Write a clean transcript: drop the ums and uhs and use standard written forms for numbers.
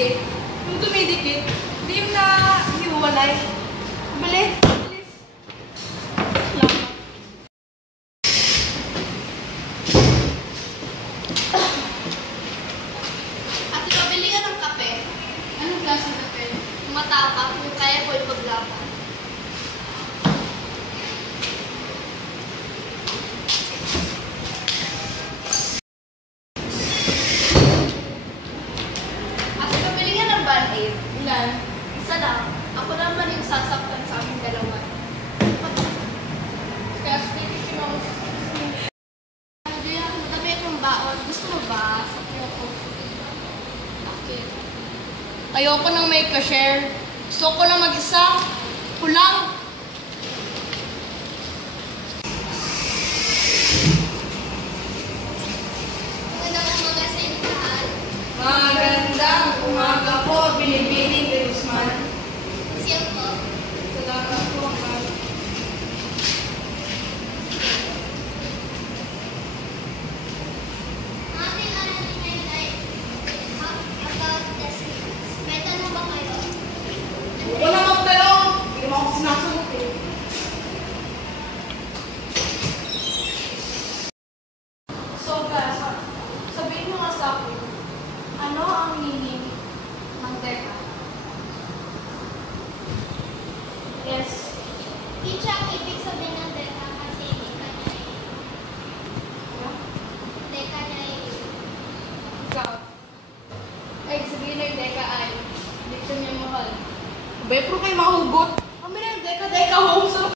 stick, yung dumidikit, hindi yung na-hiwalay. Bilis. At ipabili ka ng kape. Anong klaseng kape? Matapang, yung kaya ko ipaglaban. Ilan? Isa lang. Ako naman yung sasaktan sa aming dalawa. Kaya speaking of... Madami akong baon. Gusto mo ba? Ayoko. Okay. Ayoko nang may ka-share. Gusto ko lang mag-isa. Kulang. Magandang umaga sa inyo lahat. Magandang umaga po, Binibining de Guzman. Siya po. Salamat po, ma'am. Ating araw ngayon ay about the seasons. May tanong ba kayo? Wala magtanong. Hindi mo ako sinasagot eh. So guys, sabihin mo nga sa akin, ano ang meaning ng teka? Yes. Yun siya ang ibig sabihin ng deka kasi deka niya ay Ikaw. ay sabihin ng deka ay dito niya mahal. Abay, pero kayo mahugot.